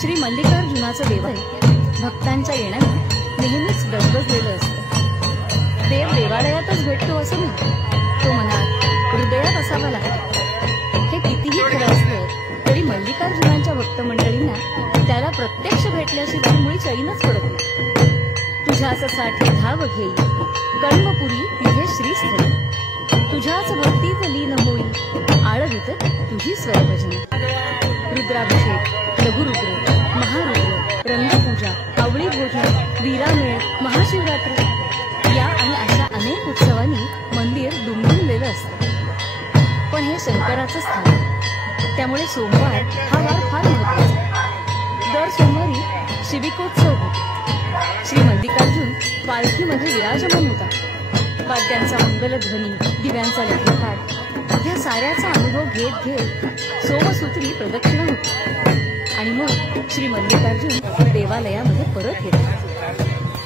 श्री मल्लिकार्जुनाचं देवालय भक्तांच्या येण्याने नेहमीच गजबजलेलं असतं। देव देवालयातच भेटतो असं नाही, तो मनात हृदयात असावा लागतो। हे कितीही खरं असलं तरी मल्लिकार्जुनांच्या भक्त मंडळींना त्याला प्रत्यक्ष भेटल्याशिवाय मुळी चैनच पडत नाही। तुझ्याच साठी धाव घेई कर्मपुरी तिथे श्रीस्थळी, तुझ्याच भक्तीत लीन होई आळवीत तुझी स्वरभजन। रुद्राभिषेक, लघुरुद्र, महारुद्र, रंगपूजा, आवळी भोजन, वीरामेळ, महाशिवरात्री या आणि अशा अनेक उत्सवांनी मंदिर दुमदुमलेलं असतं। पण हे शंकराचं स्थान आहे, त्यामुळे सोमवार हा वार फार महत्वाचा। दर सोमवारी शिबिकोत्सव होतो। श्री मल्लिकार्जुन पालखीमध्ये विराजमान होता। वाद्यांचा मंगलध्वनी, दिव्यांचा लखलखाट या साऱ्याचा अनुभव घेत घेत सोमसूत्री प्रदक्षिणा होती आणि मग श्री मल्लिकार्जुन देवालयामध्ये परत येतात।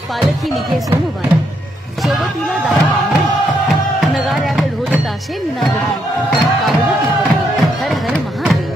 पालखी निघे सोमवार, सोबतीला दारा बांगडी, नगाऱ्यात ढोल ताशे निनादती, पार्वती पती हर हर महादेव।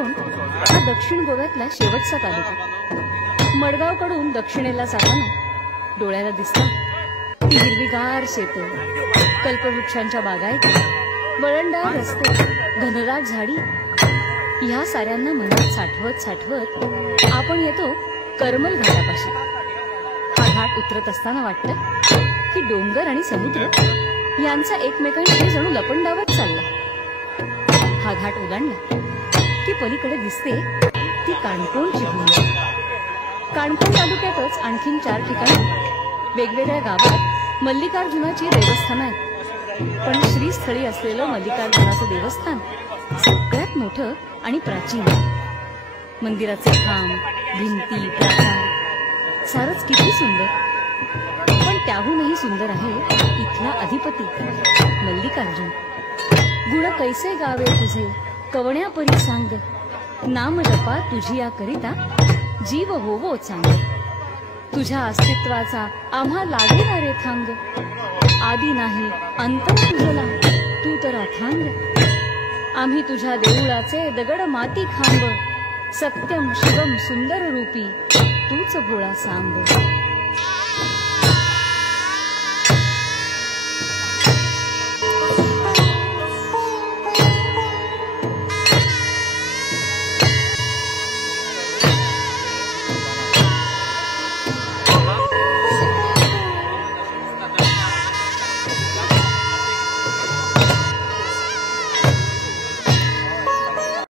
काणकोण हा दक्षिण गोव्यातला शेवटचा तालुका. मडगावकडून दक्षिणेला जाताना डोळ्याला दिसतात ती हिरवीगार शेतं, कल्पवृक्षांच्या बागायती, वळणदार रस्ते, घनदाट झाडी. ह्या साऱ्यांना मनात साठवत साठवत आपण येतो करमल घाटापाशी. हा घाट उतरत असताना वाटतं की डोंगर आणि समुद्र यांचा एकमेकांशी जणू लपंडावत चालला. हा घाट ओलांडला की पलीकडे दिसते ती काणकोणची भूमी. काणकोण तालुक्यातच आणखीन 4 ठिकाणी वेगवेगळ्या गावात मल्लिकार्जुनाची देवस्थानं आहेत. पण श्रीस्थळी असलेलं मल्लिकार्जुनाचं देवस्थान सगळ्यात मोठं आणि प्राचीन. मंदिराचे खांब, भिंती, प्राकार सारच किती सुंदर. पण त्याहूनही सुंदर आहे इथला अधिपती मल्लिकार्जुन. गुण कैसे गावे तुझे कवण्या परी सांग, नाम जपा तुझी या करिता जीव होवो चांग. तुझ्या अस्तित्वाचा आम्हा लागेना रे थांग, आदी नाही अंत तुझला तू तर अथांग. आम्ही तुझ्या देऊळाचे दगड माती खांब, सत्यम शिवम सुंदर रूपी तूच भोळा सांब.